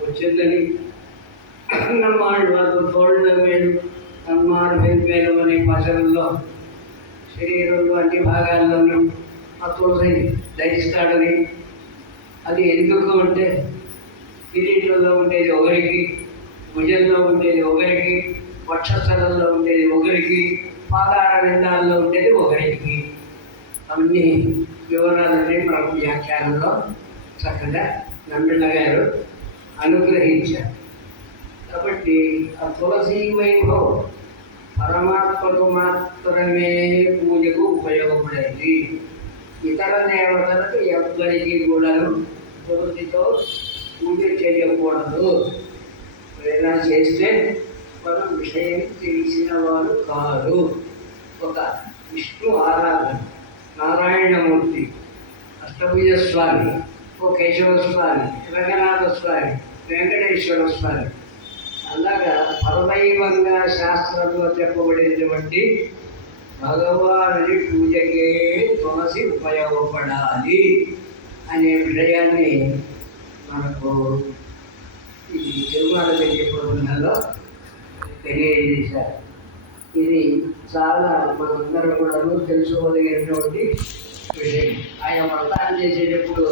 వచ్చిందని నమ్మాడు వారు తోళ్ళ మేలు నమ్మాడు మేలు అనే భాషలలో శరీరంలో అన్ని భాగాల్లోనూ ఆ తులసి ధరిస్తాడని. అది ఎందుకు అంటే కిరీటంలో ఉండేది ఒకరికి భుజంలో ఉండేది ఒకరికి వక్షస్థలంలో ఉండేది ఒకరికి పాదార నిందాల్లో ఉండేది ఒకరికి. అన్ని వివరాలన్నీ మనకు వ్యాఖ్యానంలో చక్కగా నంబిళ్ళ గారు అనుగ్రహించారు. కాబట్టి ఆ తులసి వైభవం పరమాత్మకు మాత్రమే పూజకు ఉపయోగపడేది. ఇతర దేవతలకు ఎవ్వరికి కూడా తులసితో పూజ చేయకూడదు. ఏదైనా చేస్తే మనం విషయం తెలిసిన వారు కాదు. ఒక విష్ణు ఆరాధన నారాయణమూర్తి అష్టభుజ స్వామి ఓ కేశవ స్వామి రంగనాథ స్వామి వెంకటేశ్వర స్వామి అలాగా పరదైవంగా శాస్త్రంలో చెప్పబడినటువంటి భగవానుడి పూజకే తులసి ఉపయోగపడాలి అనే విషయాన్ని మనకు ఈ తిరుమల చెప్పడంలో తెలియజేశారు. ఇది చాలా మనందరం కూడా తెలుసుకోదగినటువంటి విషయం. ఆయన వ్రతాన్ని చేసేటప్పుడు